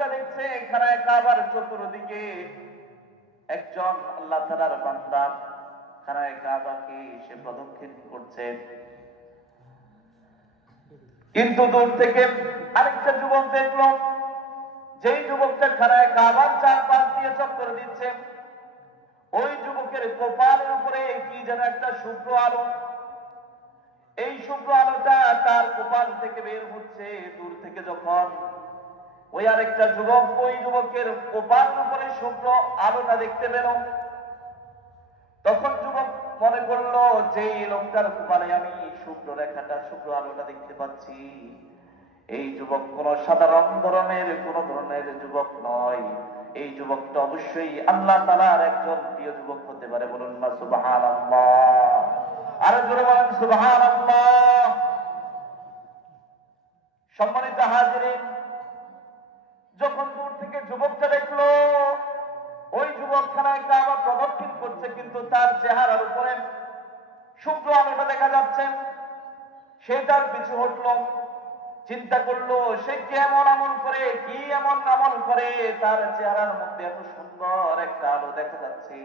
যুবকটা দেখছে খানায় কাবার চতুর্দিকে একজন আল্লাহ তাআলার বান্দা খানায় কাবাকে সে প্রদক্ষিণ করছে, কিন্তু দূর থেকে আরেকটা যুবক দেখলো যেই যুবকটা খানায় কাবার চারপাশ দিয়ে চক্কর দিচ্ছে, ওই যুবকের কপালের উপরে কি যেন একটা শুভ্র আলো, এই শুভ্র আলোটা তার কপাল থেকে বের হচ্ছে। দূর থেকে যখন ওই আরেকটা যুবক ওই যুবকের কপালের উপরে শুভ্র আলোটা দেখতে পেল, তখন যুবক মনে করলো যে লোকটার কপালে আমি শুভ্র রেখাটা শুভ্র আলোটা দেখতে পাচ্ছি, এই যুবক কোন সাধারণ ধরনের যুবক নয়, এই যুবকটা অবশ্যই আল্লাহ তাআলার একজন প্রিয় যুবক হতে পারে। বলুন না সুবহানাল্লাহ, আরো জোরে বলেন সুবহানাল্লাহ। সম্মানিত হাজিরিন, যখন দূর থেকে যুবকটা দেখলো ওই যুবক খানায় কাবা প্রদক্ষিণ করছে, কিন্তু তার চেহারার উপরে শুভ্র আলোটা দেখা যাচ্ছে, সে তার পিছু হটলো, চিন্তা করলো সে কেমন আমল করে, কি এমন আমল করে তার চেহারার মধ্যে এত সুন্দর একটা আলো দেখা যাচ্ছে,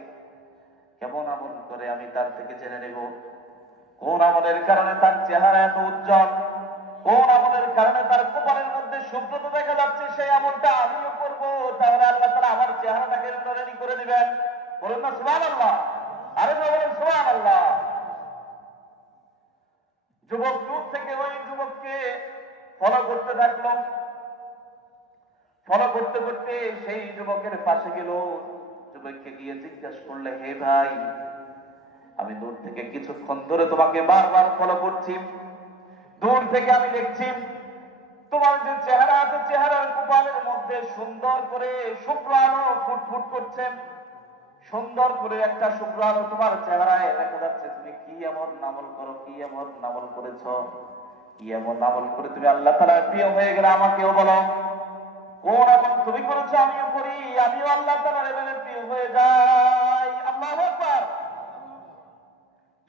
কেমন আমল করে আমি তার থেকে জেনে নেব কোন আমলের কারণে তার চেহারা এত উজ্জ্বল, কোন আমলের কারণে তার কপালের মধ্যে শুভ্রতা দেখা যাচ্ছে, সেই আমলটা আমিও করব, তাহলে আল্লাহ তাআলা আমার চেহারাটাকে নূরানি করে দিবেন। বলুন না সুবহানাল্লাহ, আরে বলুন সুবহানাল্লাহ। যুবক দূর থেকে ওই যুবককে ফলো করতে থাকলো, ফলো করতে করতে সেই যুবকের পাশে গেল, যুবককে গিয়ে জিজ্ঞাসা করলে, হে ভাই, আমি দূর থেকে কিছুক্ষণ ধরে তোমাকে বারবার ফলো করছি, দূর থেকে আমি দেখছি তোমার যে চেহারা আছে চেহারার কপালের মধ্যে সুন্দর করে শুভ্র আলো ফুটফুট করছে, সুন্দর করে একটা শুভ্র আলো তোমার চেহারায় দেখা যাচ্ছে, তুমি কি এমন আমল করো, কি এমন আমল করেছো, কি এমন আমল করে তুমি আল্লাহ তাআলার প্রিয় হয়ে গেলে আমাকেও বলো, কোন আমল তুমি করেছো আমিও করি, আমিও আল্লাহ তাআলার এবারে প্রিয় হয়ে যাই। আল্লাহু আকবার।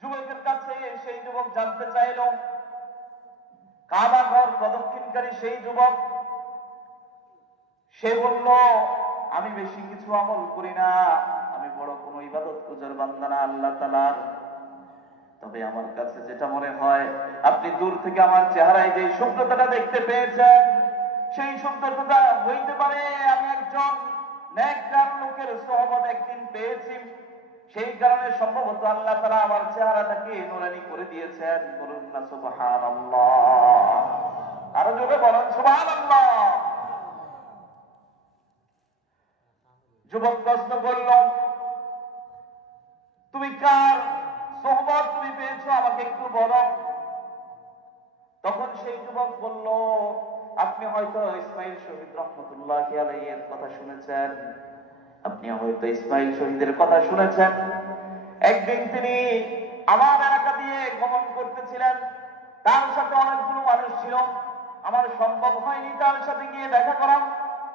যুবকের কাছে সেই যুবক জানতে চাইল, কাবা ঘর প্রদক্ষিণকারী সেই যুবক, সে বলল, আমি বেশি কিছু আমল করি না, আমি বড় কোন ইবাদত গুজার বান্দা না আল্লাহ তাআলার, তবে আমার কাছে যেটা মনে হয়, আপনি দূর থেকে আমার চেহারায় যে শুভ্রতাটা দেখতে পেয়েছেন, সেই শুভ্রতাটা হইতে পারে আমি একজন নেককার লোকের সোহবত একদিন পেয়েছি, সেই কারণে সম্ভবত আল্লাহ তাআলা আমার চেহারাটাকে নূরানি করে দিয়েছেন। বলুন না সুবহানাল্লাহ, আরো জোরে বলেন সুবহানাল্লাহ। যুবক প্রশ্ন করল, তুমি কার সোহবত তুমি পেয়েছো আমাকে একটু বলো। তখন সেই যুবক বলল, আপনি হয়তো ইসমাইল শহীদ রহমতুল্লাহি আলাইহির কথা শুনেছেন, আপনি হয়তো ইসমাইল শহীদের কথা শুনেছেন, একদিন তিনি আমার এলাকা দিয়ে গমন করতেছিলেন, তার সাথে অনেকগুলো মানুষ ছিল, আমার সম্ভব হয়নি তার সাথে গিয়ে দেখা করা,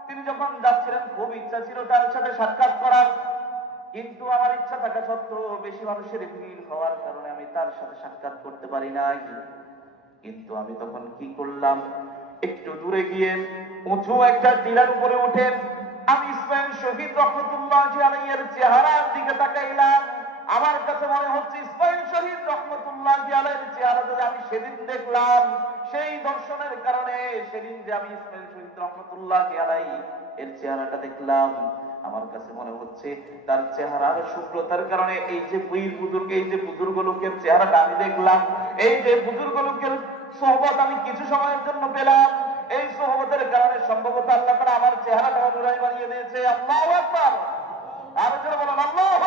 তিনি যখন যাচ্ছিলেন খুব ইচ্ছা ছিল তার সাথে সাক্ষাৎ করার, কিন্তু আমার ইচ্ছা থাকা সত্ত্বেও বেশি মানুষের ভিড় হওয়ার কারণে আমি তার সাথে সাক্ষাৎ করতে পারি নাই। কিন্তু আমি তখন কি করলাম, একটু দূরে গিয়ে উঁচু একটা টিলার উপরে উঠে আমি ইসমাইল শহীদ রহমতুল্লাহি আলাইহির চেহারার দিকে তাকাইলাম। আমার কাছে মনে হচ্ছে ইসমাইল শহীদ রহমতুল্লাহি আলাইহির চেহারা যদি আমি সেদিন দেখলাম, সেই দর্শনের কারণে সেদিন যে আমি ইসমাইল শহীদ রহমতুল্লাহি আলাইহি এর চেহারাটা দেখলাম, আমার কাছে মনে হচ্ছে তার চেহারার শুভ্রতার কারণে এই যে পীর বুজুর্গ, এই যে বুজুর্গ লোকের চেহারাটা আমি দেখলাম, এই যে বুজুর্গ লোকের সোহবত আমি কিছু সময়ের জন্য পেলাম, এই সোহবতের কারণে সম্ভবত আল্লাহ তাআলা আমার চেহারাটা নূরানি বানিয়ে দিয়েছে। আল্লাহু আকবার, আরো জোরে বলুন আল্লাহু